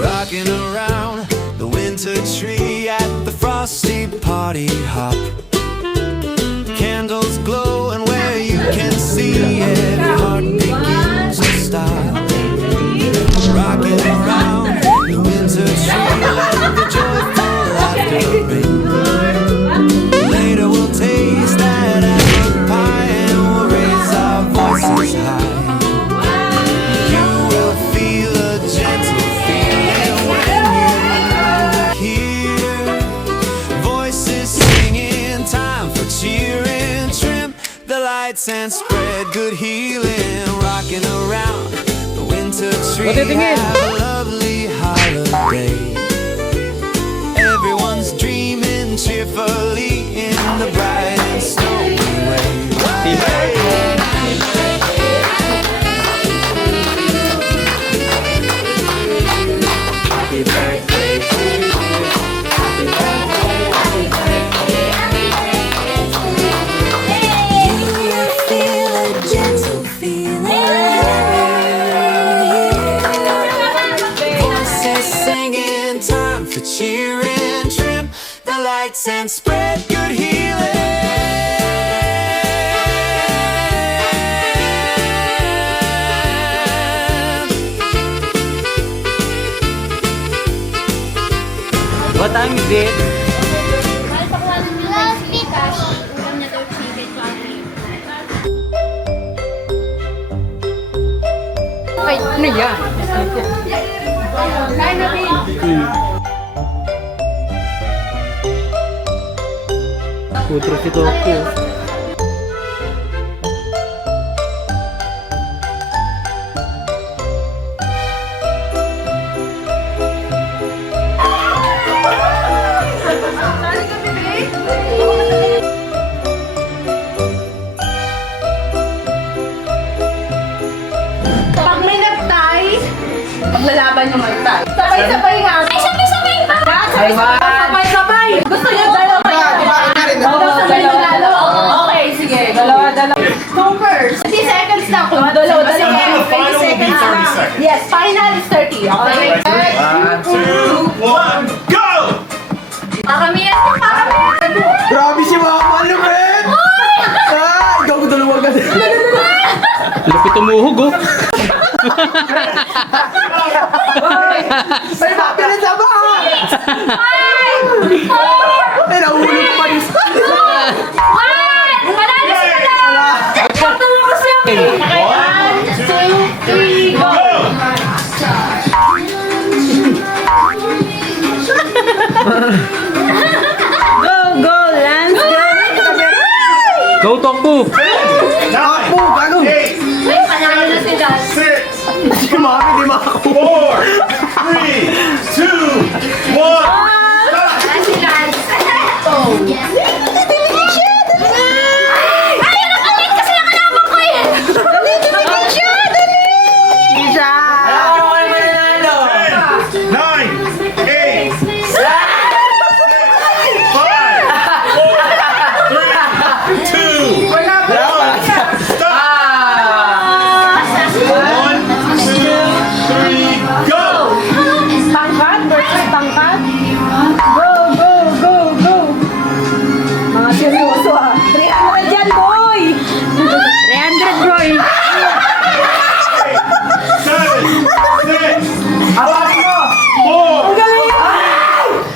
Rocking around the winter tree at the frosty party hop. Candles glow and where you can see every heart begins to stop. Rocking around the winter tree, let the joyful laughter ring. Later we'll taste that apple pie and we'll raise our voices high. You will feel a gentle feeling when you hear voices singing, time for cheering. Trim the lights and spread good healing. Rocking around the winter tree, have a lovely holiday. Everyone's dreaming cheerfully in the bright and snowy way. Happy birthday to you. Happy birthday, happy birthday. You will feel a gentle feeling. Voices singing, time for cheering. Trim the lights and spread good healing. What time is it? Last Pikachu. Ulam na daw chicken family. Ay, ano yan? Kain natin. Putro si Topo. Pag may nagtay, maglalaban yung nagtay. Sabay-sabay nga. Ay, sabay-sabay ba? Sabay-sabay. Gusto niyo dalawa yan? Gusto niyo dalawa? Okay, sige. Dalawa. Two first. 30 seconds lang. Dalawa. 30 seconds lang. Yes, final is 30. Okay? 1, 2, 1, go! Paramihan ko, paramihan. Grabe si Mama, lupit! Ikaw ko dalawa ka. Lupit umuhog oh. May mapilin sa baha! Ay, nahulog pa rin. Manalo sila! Sakto mo kasi ako eh. 1, 2, 3, go! Go, go, Lance. Go Topo. 9, 8, Wait, panalo na sila. 6, si Mami, di makakuha. 4, 3, 2, 1, stop! Panalo sila. Ay, nakalit kasi nakalaban ko eh. Dali siya, dali. 9, 8, 7, 5, 4, 3, 2, 1, stop! 1, 2, 3, go! Tangkad versus tangkad. Go, go, go, go. Mga seryoso ah. 300 yan, boy. 300, boy. 7, 6, 5, 4,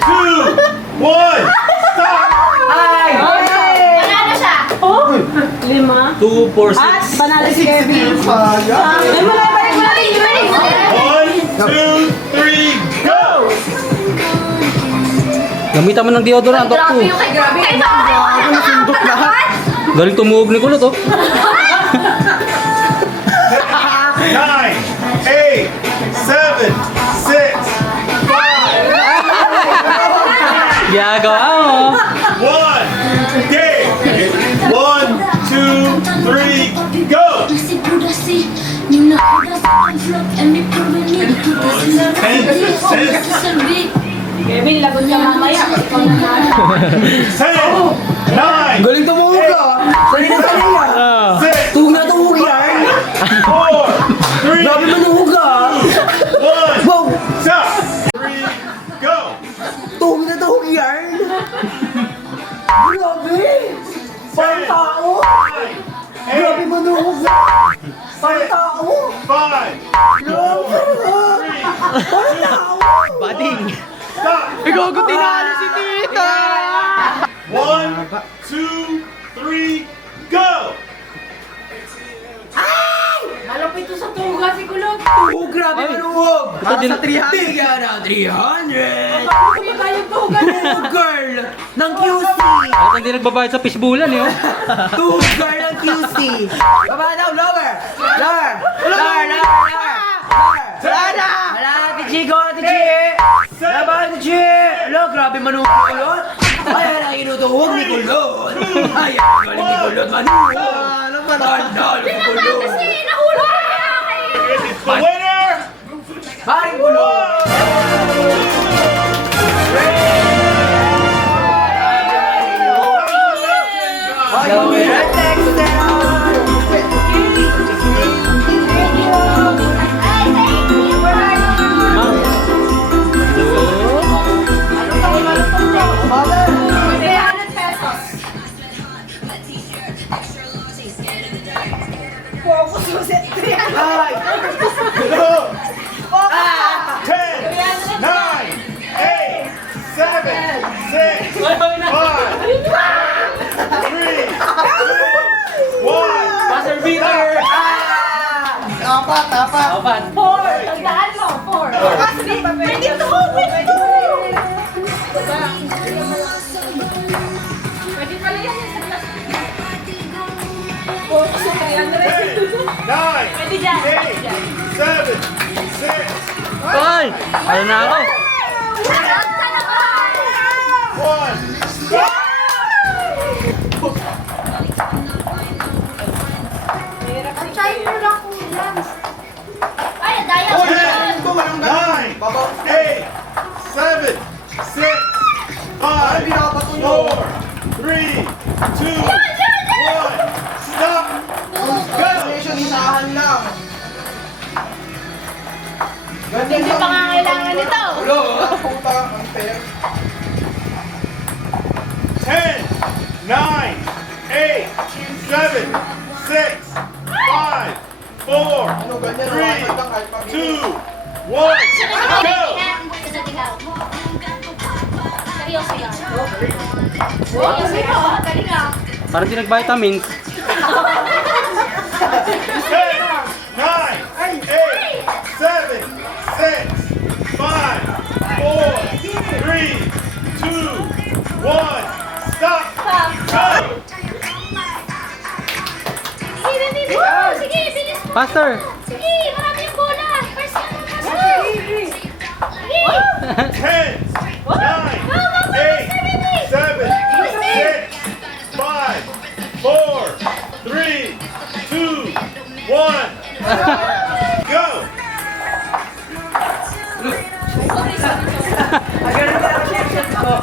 2, 1, stop! Panalo siya. Oh, 5. 2, 4, 6. At panalo si Kevin. Ay, balik. 1, 2, 3, go! Gamitan mo ng deodorant Topo. Grabe yung kay grabe. Kay Tore, nakakapal naman. Galing tumuhog ni Kulot oh. 9, 8, 7, 6, 5, Gagawa mo. 1, game! 1, 2, 3, go! Kevin, lagot ka mamaya. Ikaw naman. 10, 9, Galing tumuhog ah. Sanay na sanay. Grabe manuhog na! Parang tao! 5, 4, 3, Bading! stop! Igago tinalo si Tita! 1, 2, 3, go! Malapit to sa tuga si Kulot. Oh, grabe manuhog! Ito din- Sa 300! Bigyan na 300! Hindi kayong tuga. Two girl ng QC! At hindi nagbabayad sa fishbullan eh. Oh. Two girl ng QC! Baba daw, lower! Lower! Lower! Lower! Sana! Wala, Ate G! Go, Ate G! Laban, Ate G! Lo, grabe manuhog ni Kulot! Ayan ang inutuhog ni Kulot! Ayan ang galing ni Kulot manuhog! Tandaan ni Kulot! Nahulog ka kaya kayo. It's the winner! Haring Kulot! Congratulations, guys! Ay! 10, 9, 8, 7, 6, 5, 3, 2, 1. Buzzer beater! Apat! Apat! Tandaan mo, 4. Pwede to, pwede to. Pwede pala yan. Focus yung 300. 9, Pwede dyan. 8, 7, 6, Ay! Ano na ako? 1, stop! Ay, daya. 10, 9, 8, 7, 6, 5, 4, 3, 2, 1, stop! Go! Isahan lang! Hindi pa nga kailangan nito. Ulo! Puta! Ang fair! 10, 9, 8, 7, 6, 5, 4, 3, 2, 1, go! Seryoso yan. Seryoso yan. Galing ah. Parang di nag-vitamins. 10, 9, 8, 7, 6, 5, 4, 3, 2, 1, stop! Go! Sige, bilis mo. Sige, bilis mo. Faster! Sige, marami yung bola. First yan, faster. Sige. 10, 9, 8, 7, 6, 5, 4, 3, 2, 1, go! Agad na ang section ko!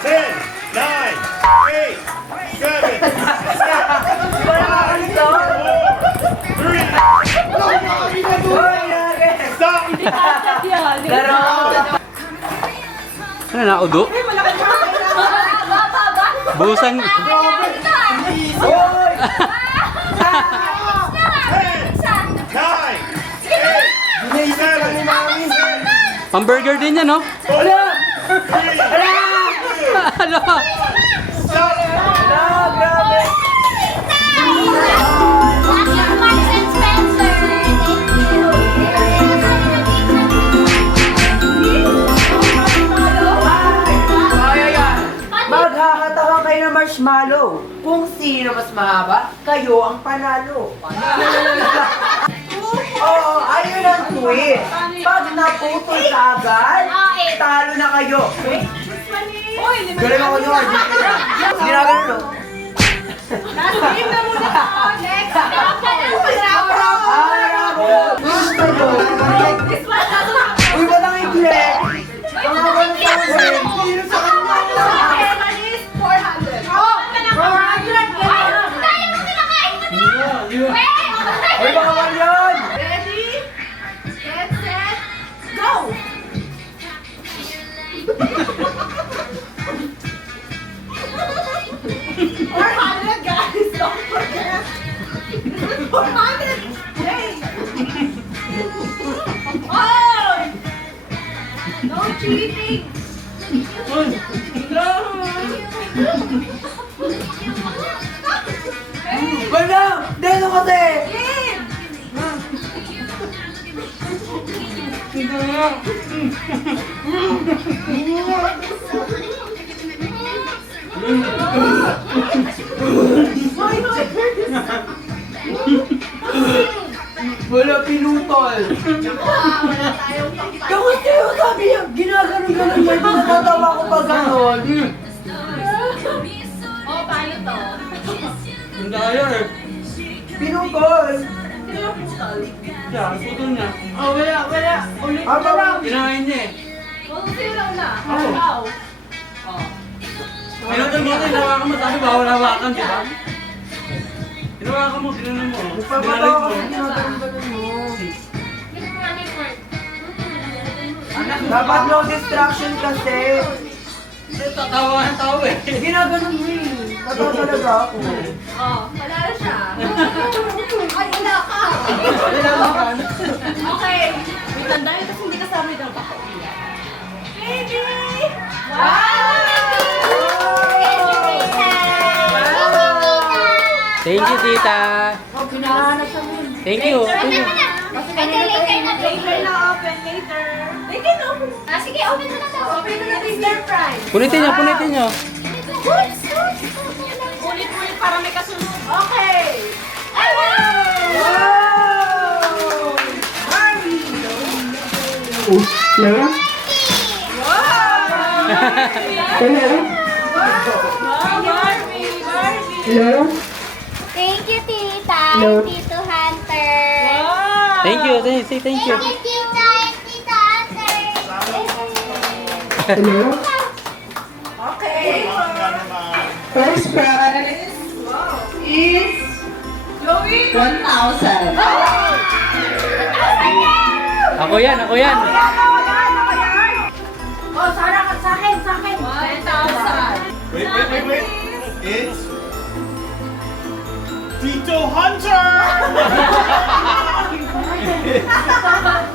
10, 9, 8, 7, 6, 5, 4, 3, stop! Laro! Ano na, udo? Buhusan. 10, 9, 8, 7, 6, Pang-burger din yan, no? 4, 3, 2, Ano? stop! Grabe! Maghahatakan kayo ng marshmallow. Kung sino mas mahaba, kayo ang panalo. Oo, ayun ang twist. Pag naputol ka agad, talo na kayo. Galing ako yun. Ginagano, no? Next. Gusto nyo? Uy, ba't ang ikli? Ang haba ng tawin. Sino sa kanya? Uy, baka man yun! Ready? Get set, go! Wala! Dito kasi! Wala pinutol! Kasi yung sabi niya, ginaganon-ganon niya, natatawa ko pag ganon. Oh, paano to? Ang daya eh. Pinutol! Yan, putol niya. Oh, wala. Ulit na lang. Kinain niya eh. Oh, sino na? Oo. Wow. Pinutol mo, hinawakan mo, sabi bawal hawakan, di ba? Hinawakan mo, ginanon mo. Papatawa Binalik kasi ginaganon-ganon mo. Ano Dapat no distraction kasi. Tatawa ang tao eh. Ginaganon mo eh. Tatawa talaga ako. Oh, wala na siya. Ay, wala ka. Kailangan. Okay. Wait, tandaan kasi hindi kasama yung dapat ko. Baby! Wow! Thank you, tita. Oh, pinahanap sa mo. Thank you. Thank you. Kasi kanina later na open, later. Later na open. Ah, sige, open mo na daw. Open mo na din stir fry. Punitin niyo, punitin niyo. Ulit-ulit para may kasunod. Okay. Ay, Thank you, Tita. Tito Hunter. Thank you. Say thank you. Thank you, Tita and Tita Hunter. Okay. First prize is Joey. 1,000. Ako yan, ako yan. Oh, Sarah, sa akin. 1,000. Wait. It's Tito Hunter!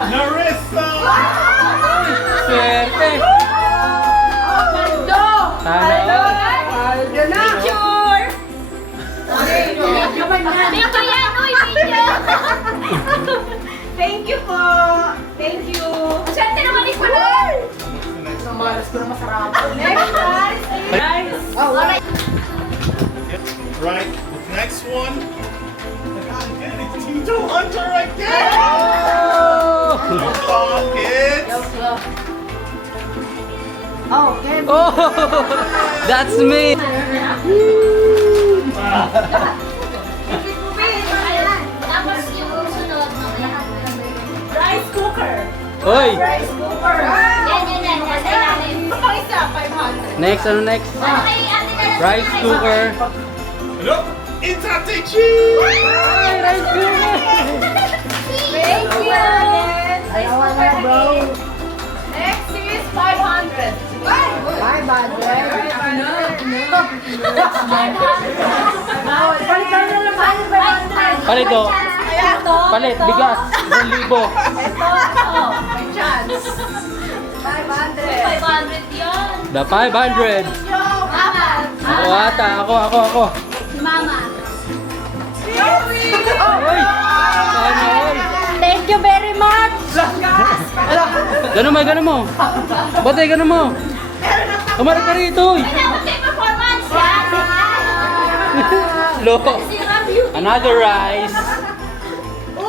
Narissa! Swerte. Paldo. Sana all. Picture. Dito yan, uy, video. Thank you po. Thank you. Siyempre naman is pa Malas ko na masarap. Next prize. Alright. Right, the next one. Again, it's Tito Hunter again! Oh! Kids! Oh, Kevin. Oh! That's me. Tapos yung sunod, mamaya. Rice cooker. Oy! Rice cooker. Yan. Nasa ilalim. Ito pa isa, 500. Next, ano next? Ano kay ate na lang? Rice cooker. Hello? It's Ate Chi! Rice cooker. Thank you. Ayaw na, bro. Next is 500. Bye, bad. Palit oh. Ayan to. Palit, bigas. 1,000. Ito. May chance. 500. 500 yun. The 500. Mama. Ako ata, ako. Si Mama. Oy! Sana all. Thank you very much. Ganun mo. Batay, ganun mo. Kumarap ka rito. May dapat may performance yan. Lo. Si Rabi. Another rice. You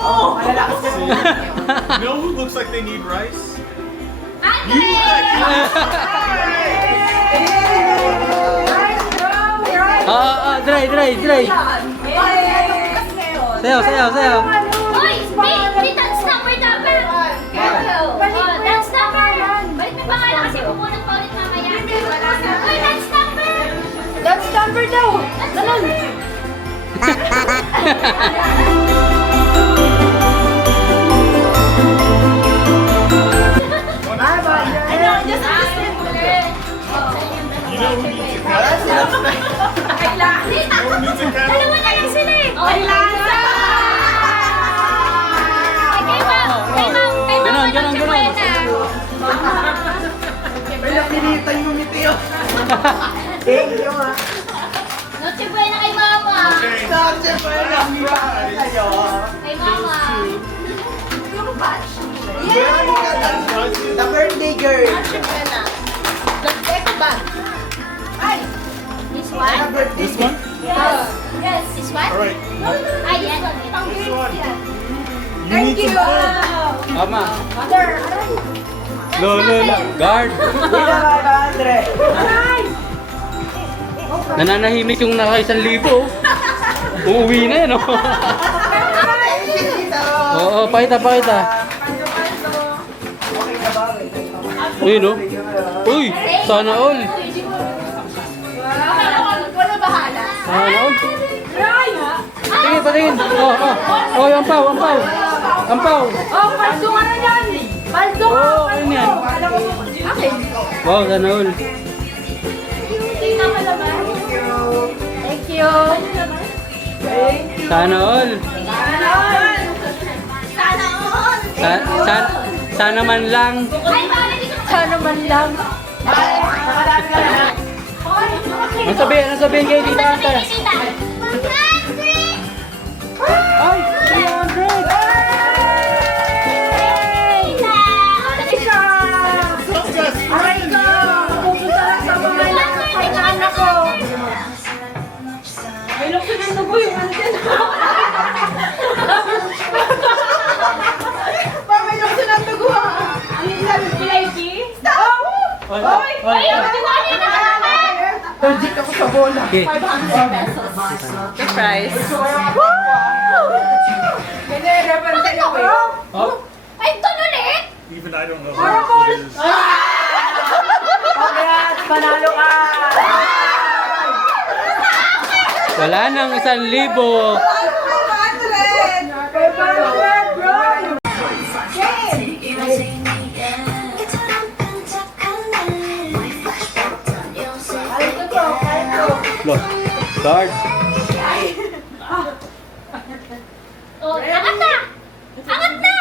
know who looks like they need rice? Andre. Dry. Sayaw. Uy, may dance number dapat. Oh, dance number. Balik na pangalan kasi pupunod pa ulit mamaya. Uy, dance number. That's number daw. Dance number. Ano, just listen. You know who needs a cat? Kailangan. You know who needs a cat? Dalawa na lang sila eh. Oh, Kailangan. Kay Mama. Ganon. Wala, pilitan yung ngiti, oh. Thank you, ha. Noche buena kay mama. Noche buena para sa'yo. Kay mama. The birthday girl. This one? This one? Yes. This one? All right. Ah, yes. This one. You need some food. Tama. Mother. Lolo, guard. Ila 500. Nananahimik yung naka 1,000. Uuwi na yan, oh. Oo, pakita. Okay na ba? Uy, no? Uy, sana all. Wala bahala. Sana all. Patingin. Oh, ampaw. Ampaw. Oh, paldo ka na yan. Paldo ka. Oh, ano yan? Okay. Wow, sana all. Tingnan mo naman. Thank you. Sana all. Sana all. Sana man lang. Ay, bala dito. Sana man lang. Ano sabihin kayo dito, ate? Tita. Ay, 300! Aray ko. Pupunta lang sa mga anak ko. May lukso ng dugo yung ano din. May lukso ng dugo. Ano yung sabi ko, Lady? Stop! Oy! Allergic ako sa bola. Okay. 500 pesos. The price. Hindi, reference sa'yo eh. Oh, Ay, doon ulit? Even I don't know what it is. Congrats! Panalo ka! wala nang 1,000. Look, guard. Oh, angat na! Angat na!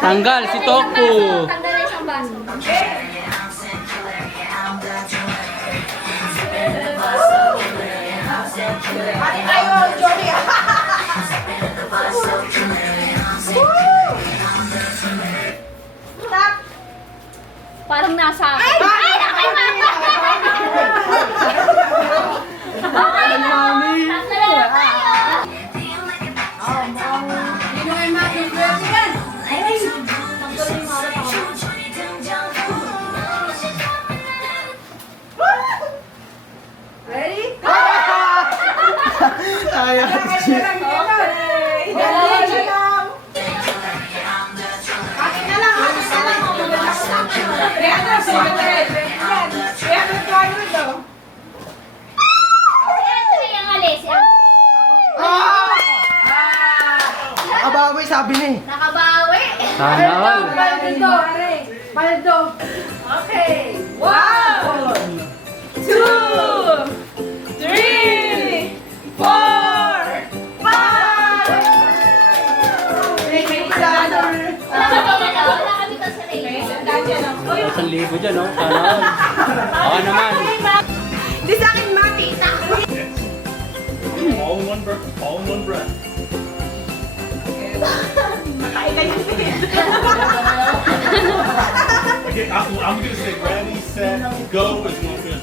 Tanggal si Toku. Tanggal na isang baso. Ate tayo, Johnny! Parang nasa akin. Ay, nakay mama! Okay na! Tatlo na lang tayo! Ready? Ayaw. Si Andre ang alis, si Andre. Nakabawi, sabi ni. Nakabawi. Sana all. Paldo. Paldo. Okay. 1, 2, 3, 4, 5. Wala kami to sa race. 1,000 dyan, oh. Sana all. Baka naman. Di sa akin makita. All in one breath. All in one breath. Okay, I'm gonna say ready, set, go is one finish.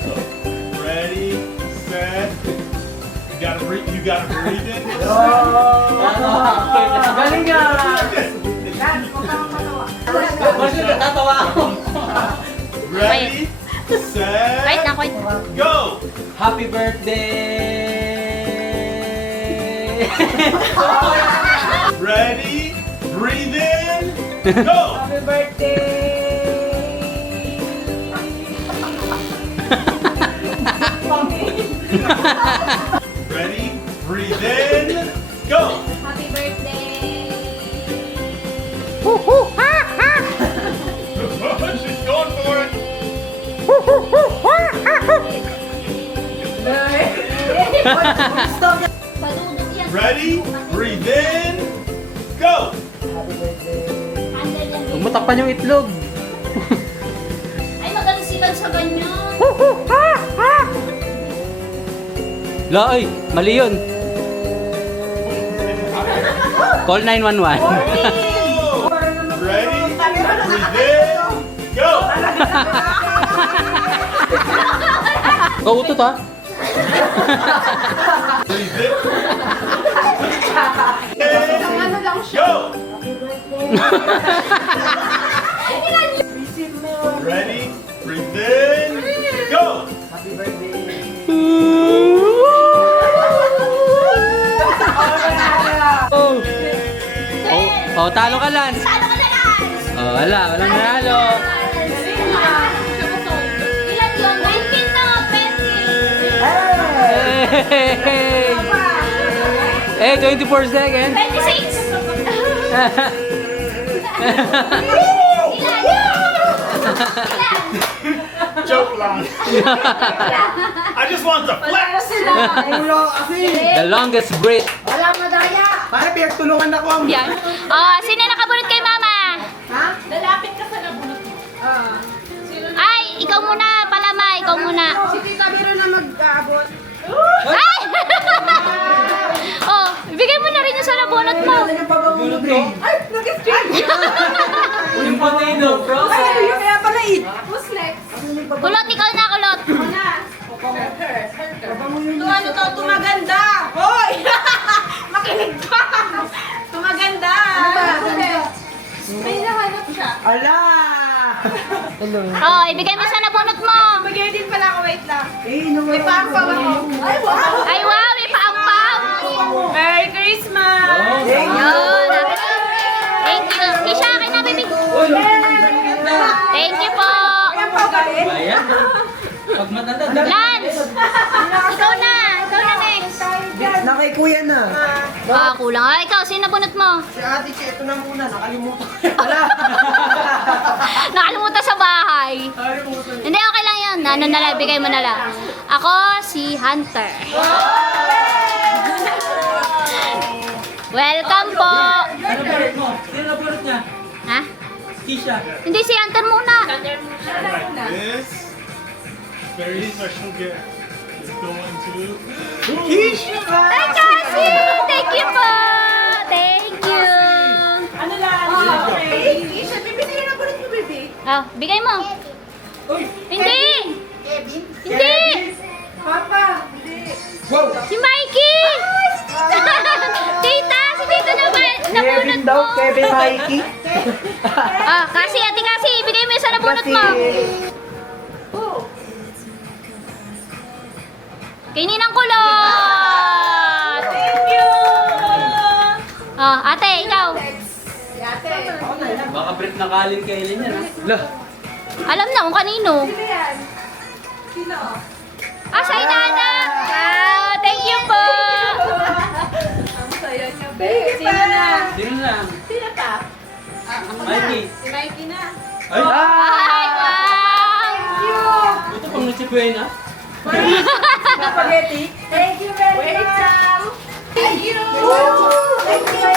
So, ready, set. You gotta breathe in. Galing nga! Kasi natatawa ako. Ready, set, Wait na, wait. go! Happy birthday! Ready, breathe in, go! Happy birthday. Ready, breathe in, go! Happy birthday. She's going for it. Balunod yan. Ready, breathe in, go! Handle yan. Huwag mo takpan yung itlog. Ay, magaling sila sa ganyan. La, ay, mali yun. Call 911. Ready? Breathe in. Go. Kautot ha? Breathe in. Go. Ready? Breathe in. Go. Oh. Oh, talo ka, Lance. Paano ka na, Lance? Oh, wala, walang nanalo. Ilan yun? 19 na, 20. Hey, 24 seconds. 26. Ilan? Joke lang. I just want to flex. Ulo kasi. The longest breath. Para pinagtulungan ako ang... Yan. Oh, sino nakabunot kay Mama? Lalapit ka sa nabunot mo. Ay, ikaw muna, Palama. Ikaw muna. Si Tita Miro na mag-aabot. Ay! Oh, ibigay mo na rin yung sa nabunot mo. Ay, nag-stream. Yung potato, bro. Ay, yung kaya pala eh. Who's next? Kulot, ikaw na, kulot. Na. Ito ano to, tumaganda. Hoy! Makinig pa. Tumaganda. May nahanap siya. Ala! Oh, ibigay mo sa nabunot mo. Mag-air din pala ako, wait lang. Eh, May pang-pang ako. Ay, wow! Ay, wow, may paang-pang. Merry Christmas! Yun. Thank you. Kisha, akin na, baby. Thank you po. Ayan pa galit. Ayan. Pag matanda, Lance! Ikaw na. Ikaw na next. na kay kuya na. Ah, kulang. Ah, ikaw, sino nabunot mo? Si ate, si ito na muna. Nakalimutan ko. Nakalimutan sa bahay. Hindi, okay lang yun. Ano na lang, bigay mo na lang. Ako, si Hunter. Welcome po. Ano pulot mo? Sino na pulot niya? Ha? Kisha. Hindi, si Hunter muna. Like this. Very special gift is going to Keisha. Ay, kasi! Thank you po! Thank you! Ano lang? Okay. Isha, baby, sino na kulit mo, baby? Oh, bigay mo. Hindi! Hindi! Papa, hindi. Si Mikey! Tita! Si Tita na ba? Nabunot Kevin mo. daw, Kevin Mikey. Ah, kasi, ate kasi, bigay mo yung sa nabunot mo. Kininang kulot! Thank you! Oh, ate, ikaw. Ate. Baka breath na kalin kailin yan, ha? Lah. Alam na kung kanino. Sino yan? Sino? Ah, sa inana! Wow, thank you po! Ang saya niya, babe. Sino na? Sino na? Sino pa? Mikey. Si Mikey na. Ay! Ay, wow! Thank you! Ito pang nachibuena. Spaghetti. Thank you very much. Thank you. Thank you.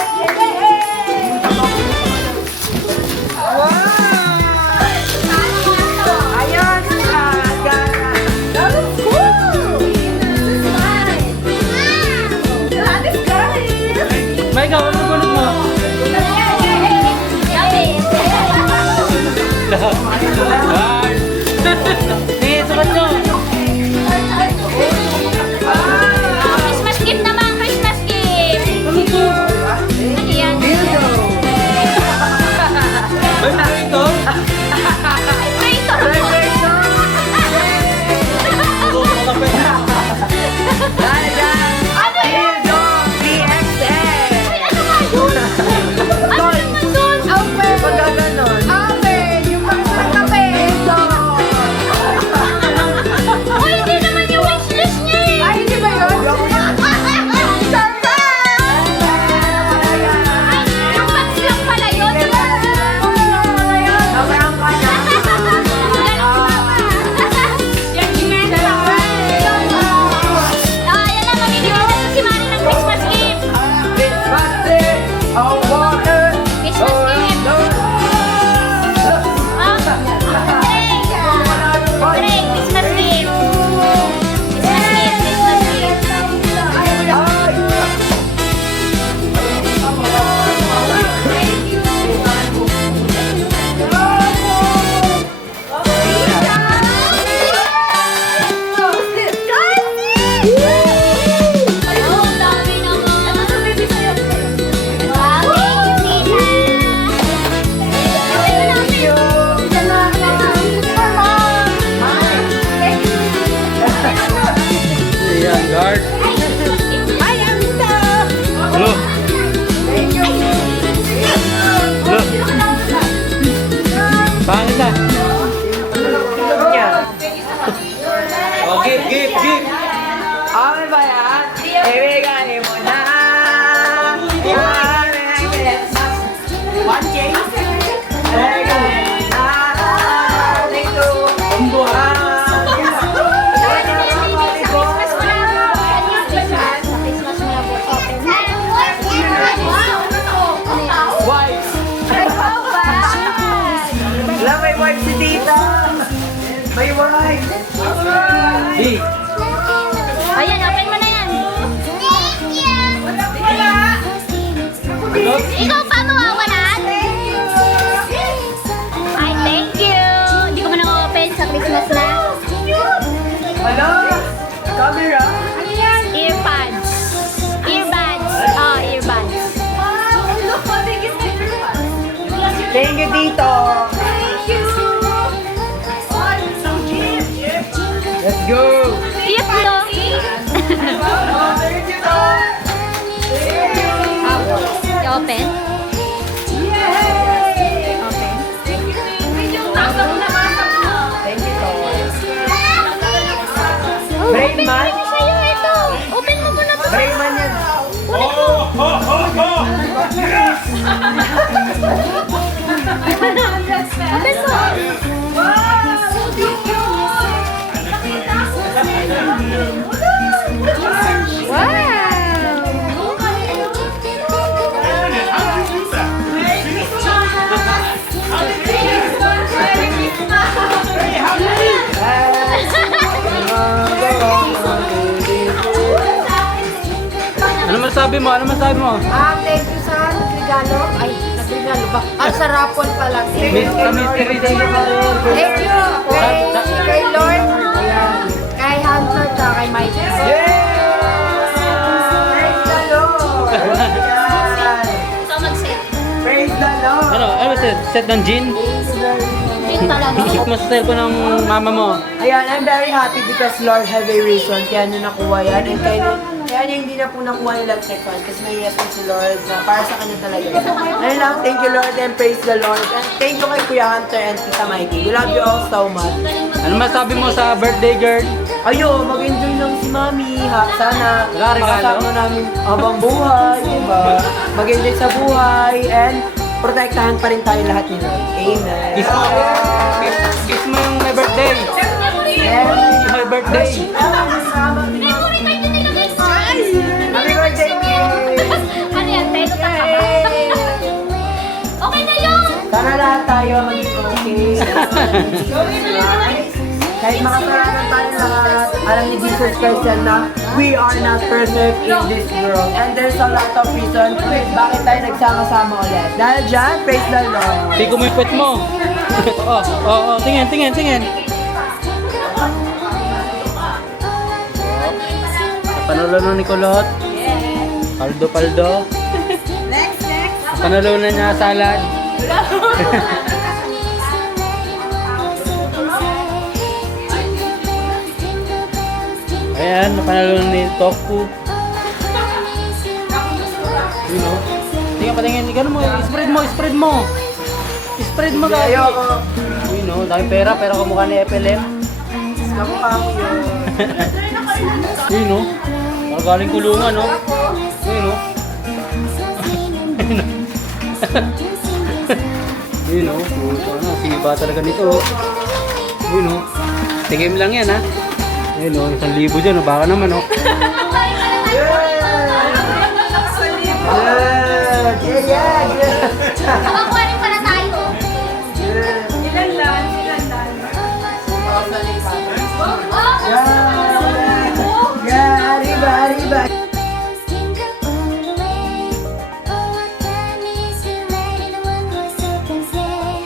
Ayan, Gara. That was cool. That is good. Mike, ano na pulot mo? Bye! Sige, sukat nyo! Christmas gift naman, Christmas gift! Ano yan? Ay, ano ito? Vibrator! Oo, makapit. Ano yan? DXL. Ay, ano nga yun? Ano naman dun? Pag gaganon. Ate, yung pang kape. Okay ba yan? Ibigay mo na. 1K. Ibigay na. Thank you. Wipes. Wala, may wipes si tita. May wipes. Di. Ayan, open mo na yan. Ikaw pa mawawalan? Ay, thank you. Hindi ko man na-open sa Christmas na. Hello? Camera? Earpads. Earbuds. Oh, earbuds. Thank you, Tito. Let's go. Cute, no? Thank you, Tito. I-open? Open. Thank you, Tito. Brain Open man? mo sa'yo ito. Open mo muna to. Brain man yan. Oh, ho, ho, ho! Yes! Open mo. How did you do that? Ano masabi mo? Ano masabi mo? Thank you sa regalo. Ay, nagregalo ba? Sa raffle pa lang. Sa mystery day. Thank you kay Lord, kay Hunter, tsaka kay Mike. Praise the Lord. Yan. So, mag-set. Praise the Lord. Ano set? Set ng gin? Yun talaga. Isip mo sa cellphone ng mama mo. Ayan, I'm very happy because Lord have a reason kaya niya nakuha yan. And kaya niya hindi na po nakuha yung lagtech fan kasi may reason si Lord na para sa kanya talaga yun. Ano lang, thank you Lord and praise the Lord. And thank you kay Kuya Hunter and Tita Mikey. We love you all so much. Ano masabi mo sa birthday girl? Ayo, mag-enjoy lang si Mami. Ha? Sana Wala regalo? makasama namin habang buhay. Diba? Mag-enjoy sa buhay and protektahan pa rin tayo lahat ni Lord. Amen. Kiss mo yung my birthday. And My birthday. Memory card yung nilagay ko. happy birthday, Miss! Ano yan? Tayo ka ba? Okay na yun! Sana lahat tayo maging okay. Kahit makasalanan tayo lahat, alam ni Jesus Christ yan na we are not perfect in this world. And there's a lot of reason bakit tayo nagsama-sama ulit. Dahil dyan, praise the Lord. Hindi ko may pet mo. Tingin. Panalo ni Kulot. Paldo. Next. Panalo na niya salad. Ayan, napanalo ni Tofu. Yun o. Tingin. Ikaw mo, spread mo. Spread mo guys. Ayoko. Yun o, dami pera, pero kamukha ni FLM. Kamukha mo yun. Yun o. Parang galing kulungan o. Yun o. Yun o. Ano, siba talaga nito o. Yun o. Tingin lang yan ha. Yun o, 1,000 dyan o. Baka naman o. Yeah. Nakakuha rin pala tayo. Ilan lang. Arriba. Jingle all the way. All that needs to ride in a one-horse open sleigh.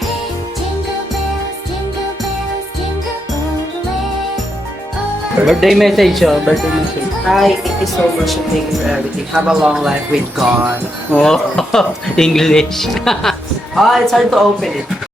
Jingle bells, jingle all the way. Birthday message o. Birthday message. Hi, thank you so much and thank you for everything. Have a long life with God. Oh, English. It's hard to open it.